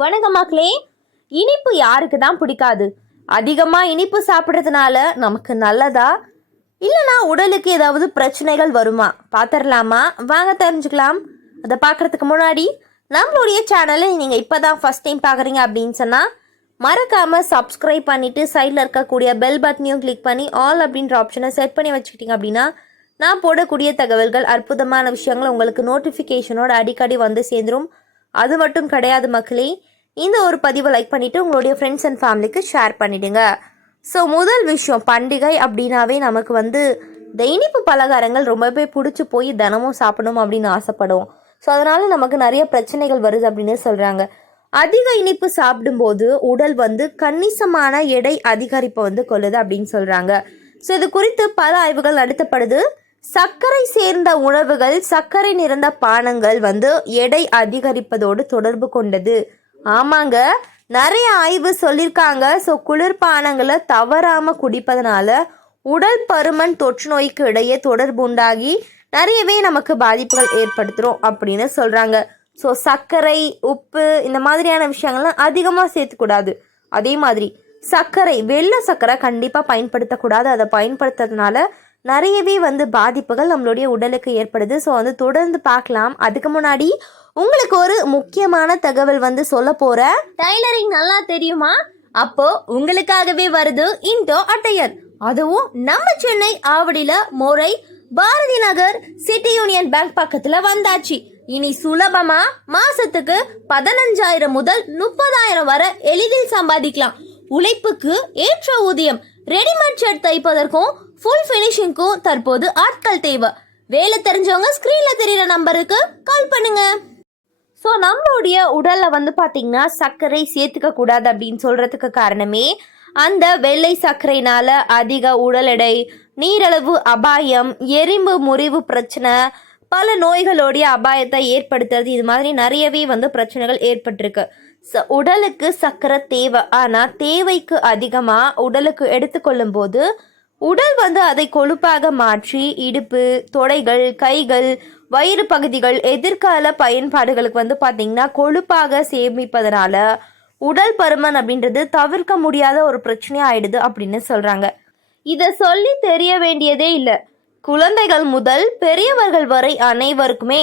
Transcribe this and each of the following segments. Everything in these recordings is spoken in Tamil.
வணக்கம் மக்களே. இனிப்பு யாருக்கு தான் பிடிக்காது? அதிகமாக இனிப்பு சாப்பிட்றதுனால நமக்கு நல்லதா இல்லைனா உடலுக்கு ஏதாவது பிரச்சனைகள் வருமா பார்த்துடலாமா? வாங்க தெரிஞ்சுக்கலாம். அதை பார்க்குறதுக்கு முன்னாடி நம்மளுடைய சேனலை நீங்கள் இப்போ தான் ஃபஸ்ட் டைம் பார்க்குறீங்க அப்படின்னு சொன்னால் மறக்காமல் சப்ஸ்கிரைப் பண்ணிவிட்டு சைடில் இருக்கக்கூடிய பெல் பட்டனையும் கிளிக் பண்ணி ஆல் அப்படின்ற ஆப்ஷனை செட் பண்ணி வச்சுக்கிட்டீங்க அப்படின்னா நான் போடக்கூடிய தகவல்கள், அற்புதமான விஷயங்கள் உங்களுக்கு நோட்டிஃபிகேஷனோட அடிக்கடி வந்து சேர்ந்துடும். அது மட்டும் கிடையாது மக்களே, இந்த ஒரு பதிவை லைக் பண்ணிவிட்டு உங்களுடைய ஃப்ரெண்ட்ஸ் அண்ட் ஃபேமிலிக்கு ஷேர் பண்ணிவிடுங்க. ஸோ முதல் விஷயம், பண்டிகை அப்படின்னாவே நமக்கு இந்த இனிப்பு பலகாரங்கள் ரொம்பவே பிடிச்சி போய் தினமும் சாப்பிடணும் அப்படின்னு ஆசைப்படுவோம். ஸோ அதனால் நமக்கு நிறைய பிரச்சனைகள் வருது அப்படின்னு சொல்கிறாங்க. அதிக இனிப்பு சாப்பிடும்போது உடல் கணிசமான எடை அதிகரிப்பை கொள்ளுது அப்படின்னு சொல்கிறாங்க. ஸோ இது குறித்து பல ஆய்வுகள் நடத்தப்படுது. சர்க்கரை சேர்ந்த உணவுகள், சர்க்கரை நிறைந்த பானங்கள் எடை அதிகரிப்பதோடு தொடர்பு கொண்டது. ஆமாங்க, நிறைய ஆய்வு சொல்லியிருக்காங்க. ஸோ குளிர்பானங்களை தவறாமல் குடிப்பதனால உடல் பருமன், தொற்று நோய்க்கு இடையே தொடர்பு உண்டாகி நிறையவே நமக்கு பாதிப்புகள் ஏற்படுத்துகிறோம் அப்படின்னு சொல்கிறாங்க. ஸோ சர்க்கரை, உப்பு இந்த மாதிரியான விஷயங்கள்லாம் அதிகமாக சேர்த்துக்கூடாது. அதே மாதிரி சர்க்கரை, வெள்ளை சர்க்கரை கண்டிப்பாக பயன்படுத்தக்கூடாது. அதை பயன்படுத்துறதுனால நிறையவே பாதிப்புகள் நம்மளுடைய உடலுக்கு ஏற்படுது. ஸோ தொடர்ந்து பார்க்கலாம். அதுக்கு முன்னாடி உங்களுக்கு ஒரு முக்கியமான தகவல் சொல்ல போகிறேன். டைலரிங் நல்லா தெரியுமா? அப்போ உங்களுக்காகவே வருது இண்டோ அட்டையர். அதுவும் நம்ம Chennai ஆவடியில மோரை Bharathi Nagar city union bank பக்கத்துல வந்தாச்சு. இனி சுலபமா மாசத்துக்கு 15,000 முதல் 30,000 வரை எளிதில் சம்பாதிக்கலாம். உழைப்புக்கு ஏற்ற ஊதியம். ரெடிமேட் ஷர்ட் தைப்பதற்கும் ஃபுல் ஃபினிஷிங்க்கும் தற்போது ஆட்கள் தேவை. வேலை தெரிஞ்சவங்க ஸ்க்ரீன்ல தெரியுற நம்பருக்கு கால் பண்ணுங்க. ஸோ நம்மளுடைய உடலில் பார்த்தீங்கன்னா சர்க்கரை சேர்த்துக்க கூடாது அப்படின்னு சொல்கிறதுக்கு காரணமே அந்த வெள்ளை சர்க்கரைனால அதிக உடல் எடை, நீரளவு அபாயம், எறும்பு முறிவு பிரச்சனை, பல நோய்களுடைய அபாயத்தை ஏற்படுத்துறது, இது மாதிரி நிறையவே பிரச்சனைகள் ஏற்பட்டிருக்கு. உடலுக்கு சர்க்கரை தேவை. ஆனால் தேவைக்கு அதிகமாக உடலுக்கு எடுத்துக்கொள்ளும் போது உடல் அதை கொழுப்பாக மாற்றி இடுப்பு, தொடைகள், கைகள், வயிறு பகுதிகள் எதிர்கால பயன்பாடுகளுக்கு பார்த்தீங்கன்னா கொழுப்பாக சேமிப்பதனால உடல் பருமன் அப்படின்றது தவிர்க்க முடியாத ஒரு பிரச்சனை ஆயிடுது அப்படின்னு சொல்கிறாங்க. இதை சொல்லி தெரிய வேண்டியதே இல்லை. குழந்தைகள் முதல் பெரியவர்கள் வரை அனைவருக்குமே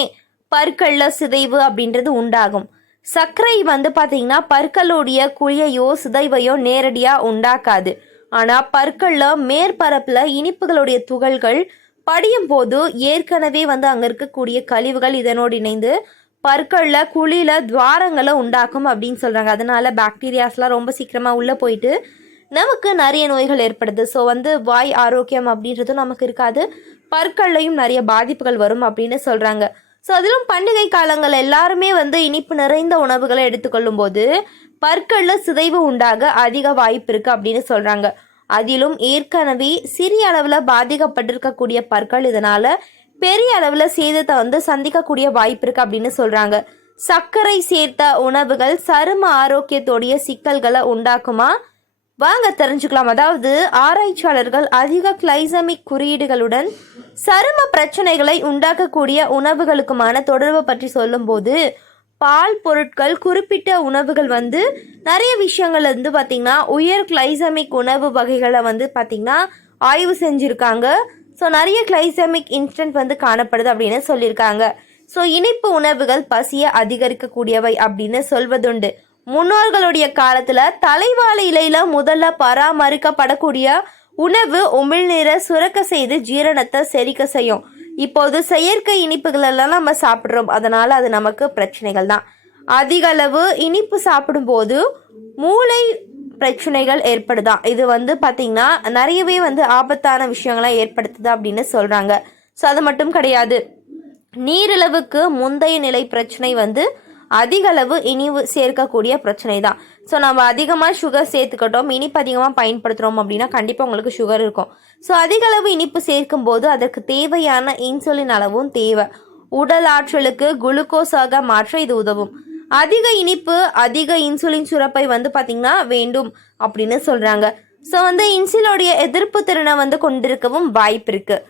பற்களில் சிதைவு அப்படின்றது உண்டாகும். சர்க்கரை பார்த்தீங்கன்னா பற்களுடைய குழியையோ சிதைவையோ நேரடியாக உண்டாக்காது. ஆனால் பற்களில் மேற்பரப்பில் இனிப்புகளுடைய துகள்கள் படியும் போது ஏற்கனவே அங்கே இருக்கக்கூடிய கழிவுகள் இதனோடு இணைந்து பற்களில் குழியில் துவாரங்களை உண்டாக்கும் அப்படின்னு சொல்கிறாங்க. அதனால பாக்டீரியாஸ்லாம் ரொம்ப சீக்கிரமாக உள்ளே போயிட்டு நமக்கு நிறைய நோய்கள் ஏற்படுது. ஸோ வாய் ஆரோக்கியம் அப்படின்றதும் நமக்கு இருக்காது. பற்கள்லையும் நிறைய பாதிப்புகள் வரும் அப்படின்னு சொல்கிறாங்க. ஸோ அதிலும் பண்டிகை காலங்கள் எல்லாருமே இனிப்பு நிறைந்த உணவுகளை எடுத்துக்கொள்ளும் போது பற்களில் சிதைவு உண்டாக அதிக வாய்ப்பு இருக்குது அப்படின்னு சொல்கிறாங்க. அதிலும் ஏற்கனவே சிறிய அளவில் பாதிக்கப்பட்டிருக்கக்கூடிய பற்கள் இதனால் பெரிய அளவில் சேதத்தை சந்திக்கக்கூடிய வாய்ப்பு இருக்குது அப்படின்னு சொல்கிறாங்க. சர்க்கரை சேர்த்த உணவுகள் சரும ஆரோக்கியத்தோடைய சிக்கல்களை உண்டாக்குமா? வாங்க தெரிஞ்சுக்கலாம். அதாவது ஆராய்ச்சியாளர்கள் அதிக கிளைசமிக் குறியீடுகளுடன் சரும பிரச்சனைகளை உண்டாக்கக்கூடிய உணவுகளுக்குமான தொடர்பு பற்றி சொல்லும்போது பால் பொருட்கள், குறிப்பிட்ட உணவுகள் நிறைய விஷயங்கள் பார்த்திங்கன்னா உயர் கிளைசமிக் உணவு வகைகளை பார்த்திங்கன்னா ஆய்வு செஞ்சுருக்காங்க. ஸோ நிறைய கிளைசமிக் இன்ஸ்டன்ட் காணப்படுது அப்படின்னு சொல்லியிருக்காங்க. ஸோ இனிப்பு உணவுகள் பசியை அதிகரிக்கக்கூடியவை அப்படின்னு சொல்வதுண்டு. முன்னோர்களுடைய காலத்தில் தலைவாழை இலையில் முதல்ல பராமரிக்கப்படக்கூடிய உணவு உமிழ்நீரை சுரக்க செய்து ஜீரணத்தை செரிக்க செய்யும். இப்போது செயற்கை இனிப்புகளெல்லாம் நம்ம சாப்பிட்றோம். அதனால் அது நமக்கு பிரச்சனைகள் தான். அதிக அளவு இனிப்பு சாப்பிடும்போது மூளை பிரச்சனைகள் ஏற்படுதான். இது பார்த்திங்கன்னா நிறையவே ஆபத்தான விஷயங்களை ஏற்படுத்துது அப்படின்னு சொல்கிறாங்க. ஸோ அது மட்டும் கிடையாது, நீரிழிவுக்கு முந்தைய நிலை பிரச்சனை அதிக அளவு இனிப்பு சேர்க்கக்கூடிய பிரச்சனை தான். ஸோ நம்ம அதிகமாக சுகர் சேர்த்துக்கிட்டோம், இனிப்பு அதிகமாக பயன்படுத்துகிறோம் அப்படின்னா கண்டிப்பாக உங்களுக்கு சுகர் இருக்கும். ஸோ அதிக அளவு இனிப்பு சேர்க்கும் போது அதற்கு தேவையான இன்சுலின் அளவும் தேவை. உடல் ஆற்றலுக்கு குளுக்கோஸாக மாற்ற இது உதவும். அதிக இனிப்பு அதிக இன்சுலின் சுரப்பை பார்த்திங்கன்னா வேண்டும் அப்படின்னு சொல்கிறாங்க. ஸோ இன்சுலினுடைய எதிர்ப்பு திறனை கொண்டிருக்கவும் வாய்ப்பு இருக்குது.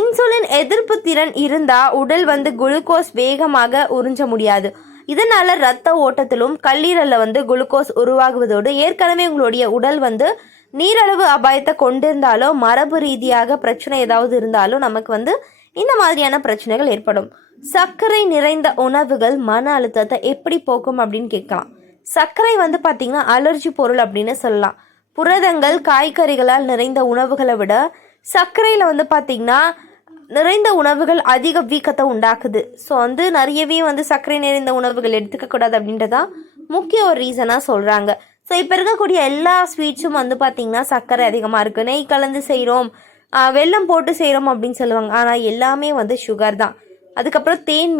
இன்சுலின் எதிர்ப்பு திறன் இருந்தால் உடல் குளுக்கோஸ் வேகமாக உறிஞ்ச முடியாது. இதனால இரத்த ஓட்டத்திலும் கல்லீரலில் வந்து குளுக்கோஸ் உருவாகுவதோடு ஏற்கனவே உங்களுடைய உடல் வந்து நீரழிவு அபாயத்தை கொண்டிருந்தாலோ மரபு ரீதியாக பிரச்சனை ஏதாவது இருந்தாலும் நமக்கு வந்து இந்த மாதிரியான பிரச்சனைகள் ஏற்படும். சர்க்கரை நிறைந்த உணவுகள் மன அழுத்தத்தை எப்படி போக்கும் அப்படின்னு கேட்கலாம். சர்க்கரை வந்து பார்த்திங்கன்னா அலர்ஜி பொருள் அப்படின்னு சொல்லலாம். புரதங்கள் காய்கறிகளால் நிறைந்த உணவுகளை விட சர்க்கரையில் வந்து பார்த்திங்கன்னா நிறைந்த உணவுகள் அதிக வீக்கத்தை உண்டாக்குது. ஸோ வந்து நிறையவே வந்து சர்க்கரை நிறைந்த உணவுகள் எடுத்துக்கக்கூடாது அப்படின்றதான் முக்கிய ஒரு ரீசனாக சொல்கிறாங்க. ஸோ இப்போ இருக்கக்கூடிய எல்லா ஸ்வீட்ஸும் வந்து பார்த்திங்கன்னா சர்க்கரை அதிகமாக இருக்குது. நெய் கலந்து செய்கிறோம், வெல்லம் போட்டு செய்கிறோம் அப்படின்னு சொல்லுவாங்க. ஆனால் எல்லாமே வந்து சுகர் தான். அதுக்கப்புறம் தேன்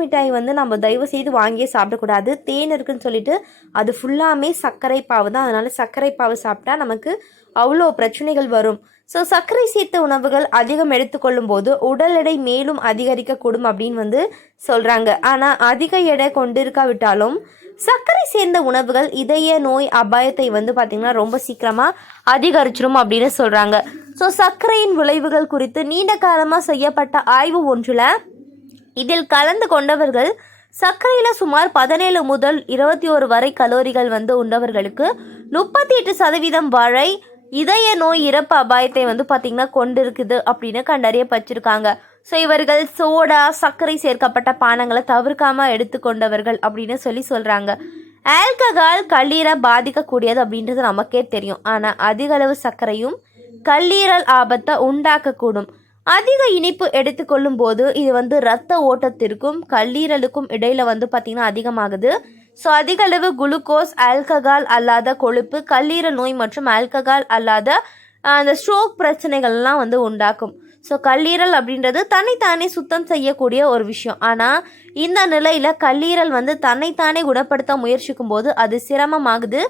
மிட்டாய் வந்து நம்ம தயவு செய்து வாங்கியே சாப்பிடக்கூடாது. தேன் இருக்குன்னு சொல்லிட்டு அது ஃபுல்லாமே சர்க்கரை பாவு தான். அதனால் சர்க்கரை பாவு சாப்பிட்டா நமக்கு அவ்வளோ பிரச்சனைகள் வரும். ஸோ சர்க்கரை சேர்த்த உணவுகள் அதிகம் எடுத்துக்கொள்ளும் போது உடல் எடை மேலும் அதிகரிக்கக்கூடும் அப்படின்னு வந்து சொல்கிறாங்க. ஆனால் அதிக எடை கொண்டிருக்காவிட்டாலும் சர்க்கரை சேர்ந்த உணவுகள் இதய நோய் அபாயத்தை வந்து பார்த்திங்கன்னா ரொம்ப சீக்கிரமாக அதிகரிச்சிடும் அப்படின்னு சொல்கிறாங்க. ஸோ சர்க்கரையின் விளைவுகள் குறித்து நீண்ட காலமாக செய்யப்பட்ட ஆய்வு ஒன்றில் இதில் கலந்து கொண்டவர்கள் சர்க்கரையில் சுமார் 17 முதல் 21 வரை கலோரிகள் வந்து உண்டவர்களுக்கு 38% வரை இதய நோய் இறப்பு அபாயத்தை வந்து பார்த்திங்கன்னா கொண்டிருக்குது அப்படின்னு கண்டறியப்பட்டிருக்காங்க. ஸோ இவர்கள் சோடா சர்க்கரை சேர்க்கப்பட்ட பானங்களை தவிர்க்காமல் எடுத்துக்கொண்டவர்கள் அப்படின்னு சொல்கிறாங்க. ஆல்கஹால் கல்லீரை பாதிக்கக்கூடியது அப்படின்றது நமக்கே தெரியும். ஆனால் அதிக அளவு சர்க்கரையும் கல்லீரல் ஆபத்தை உண்டாக்கக்கூடும். அதிக இனிப்பு எடுத்துக்கொள்ளும் போது இது வந்து இரத்த ஓட்டத்திற்கும் கல்லீரலுக்கும் இடையில வந்து பார்த்திங்கன்னா அதிகமாகுது. ஸோ அதிக அளவு குளுக்கோஸ் ஆல்கஹால் அல்லாத கொழுப்பு கல்லீரல் நோய் மற்றும் ஆல்கஹால் அல்லாத அந்த ஸ்ட்ரோக் பிரச்சனைகள்லாம் வந்து உண்டாக்கும். ஸோ கல்லீரல் அப்படின்றது தன்னைத்தானே சுத்தம் செய்யக்கூடிய ஒரு விஷயம். ஆனால் இந்த நிலையில் கல்லீரல் வந்து தன்னைத்தானே குணப்படுத்த முயற்சிக்கும் போது அது சிரமமாகுது.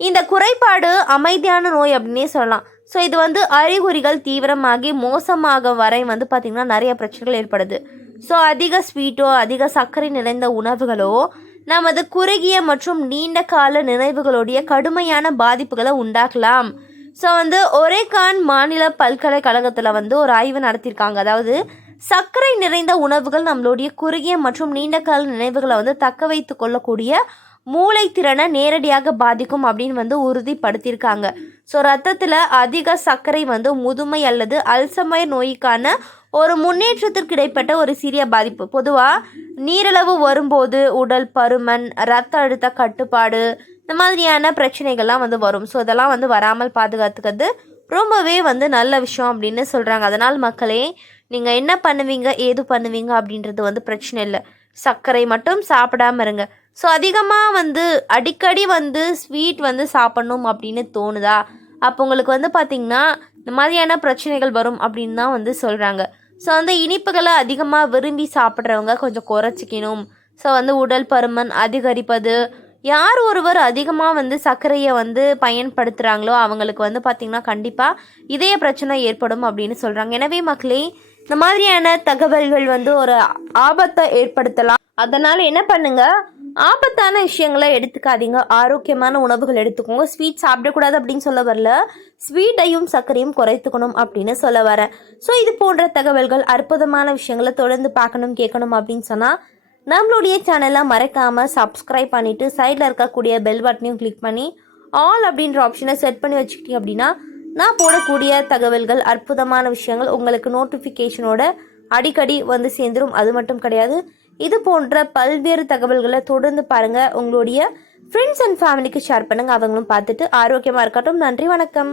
இந்த குறைபாடு அமைதியான நோய் அப்படின்னே சொல்லலாம். ஸோ இது வந்து அறிகுறிகள் தீவிரமாகி மோசமாக வரை வந்து பார்த்திங்கன்னா நிறைய பிரச்சனைகள் ஏற்படுது. ஸோ அதிக ஸ்வீட்டோ அதிக சர்க்கரை நிறைந்த உணவுகளோ நமது குறுகிய மற்றும் நீண்ட கால நினைவுகளுடைய கடுமையான பாதிப்புகளை உண்டாக்கலாம். ஸோ வந்து ஒரேகான் மாநில பல்கலைக்கழகத்தில் வந்து ஒரு ஆய்வு நடத்தியிருக்காங்க. அதாவது சர்க்கரை நிறைந்த உணவுகள் நம்மளுடைய குறுகிய மற்றும் நீண்ட கால நினைவுகளை வந்து தக்க வைத்து கொள்ளக்கூடிய மூளை திறனை நேரடியாக பாதிக்கும் அப்படின்னு வந்து உறுதிப்படுத்தியிருக்காங்க. ஸோ ரத்தத்தில் அதிக சர்க்கரை வந்து முதுமை அல்லது அல்சைமர் நோய்க்கான ஒரு முன்னேற்றத்திற்கு இடைப்பட்ட ஒரு சிறிய பாதிப்பு. பொதுவாக நீரிழிவு வரும்போது உடல் பருமன் இரத்த அழுத்த கட்டுப்பாடு இந்த மாதிரியான பிரச்சனைகள்லாம் வந்து வரும். ஸோ இதெல்லாம் வந்து வராமல் பாதுகாத்துக்கிறது ரொம்பவே வந்து நல்ல விஷயம் அப்படின்னு சொல்கிறாங்க. அதனால் மக்களே நீங்கள் என்ன பண்ணுவீங்க ஏது பண்ணுவீங்க அப்படின்றது வந்து பிரச்சனை இல்லை. சர்க்கரை மட்டும் சாப்பிடாமல் இருங்க. ஸோ அதிகமாக வந்து அடிக்கடி வந்து ஸ்வீட் வந்து சாப்பிட்ணும் அப்படின்னு தோணுதா, அப்போ உங்களுக்கு வந்து பார்த்திங்கன்னா இந்த மாதிரியான பிரச்சனைகள் வரும் அப்படின்னு தான் வந்து சொல்கிறாங்க. ஸோ வந்து இனிப்புகளை அதிகமாக விரும்பி சாப்பிட்றவங்க கொஞ்சம் குறைச்சிக்கணும். ஸோ வந்து உடல் பருமன் அதிகரிப்பது, யார் ஒருவர் அதிகமாக வந்து சர்க்கரையை வந்து பயன்படுத்துகிறாங்களோ அவங்களுக்கு வந்து பார்த்திங்கன்னா கண்டிப்பாக இதய பிரச்சனை ஏற்படும் அப்படின்னு சொல்கிறாங்க. எனவே மக்களே இந்த மாதிரியான தகவல்கள் வந்து ஒரு ஆபத்தை ஏற்படுத்தலாம். அதனால் என்ன பண்ணுங்க, ஆபத்தான விஷயங்களை எடுத்துக்காதீங்க. ஆரோக்கியமான உணவுகள் எடுத்துக்கோங்க. ஸ்வீட் சாப்பிடக்கூடாது அப்படின்னு சொல்ல வரல, ஸ்வீட்டையும் சர்க்கரையும் குறைத்துக்கணும் அப்படின்னு சொல்ல வரேன். ஸோ இது போன்ற தகவல்கள் அற்புதமான விஷயங்களை தொடர்ந்து பார்க்கணும் கேட்கணும் அப்படின்னு சொன்னால் நம்மளுடைய சேனலை மறக்காமல் சப்ஸ்கிரைப் பண்ணிவிட்டு சைடில் இருக்கக்கூடிய பெல் பட்டனையும் கிளிக் பண்ணி ஆல் அப்படின்ற ஆப்ஷனை செட் பண்ணி வச்சுக்கிட்டீங்க அப்படின்னா நான் போடக்கூடிய தகவல்கள் அற்புதமான விஷயங்கள் உங்களுக்கு நோட்டிஃபிகேஷனோட அடிக்கடி வந்து சேர்ந்துடும். அது மட்டும் கிடையாது, இது போன்ற பல்வேறு தகவல்களை தொடர்ந்து பாருங்கள். உங்களுடைய ஃப்ரெண்ட்ஸ் அண்ட் ஃபேமிலிக்கு ஷேர் பண்ணுங்கள். அவங்களும் பார்த்துட்டு ஆரோக்கியமாக இருக்கட்டும். நன்றி, வணக்கம்.